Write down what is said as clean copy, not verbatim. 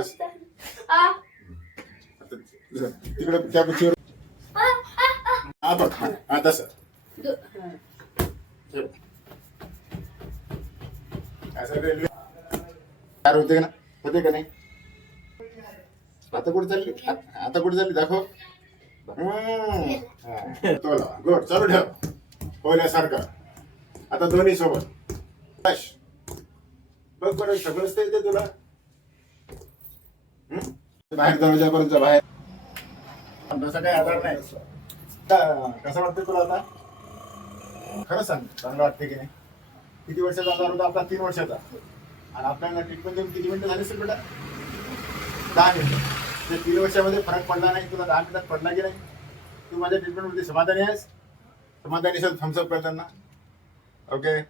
बस तिकडे त्या कुर्चीवर हा बघ हा तसं तयार होते का ना होते का नाही आता कुठे चालली आता कुठे चालली दाखव गुड चालू ठेव पहिल्यासारखं आता दोन्ही सोबत बघ बरं सगळंच तर येते तुला बाहेर दरवाजापर्यंत बाहेर तसं काही आधार नाही कसं वाटतं तुला आता खरं सांग चांगलं वाटतं की नाही किती वर्षाचा आजार होता आपला 3 वर्षाचा आणि आपल्याला ट्रीटमेंट देऊन किती मिनिटं झाली असेल बेटा 10 मिनिटं ते 3 वर्षामध्ये फरक पडला नाही तुला 10 मिनिटात पडला की नाही तू माझ्या ट्रीटमेंटमध्ये समाधानी आहेस समाधानी असेल थम्सअप करताना ओके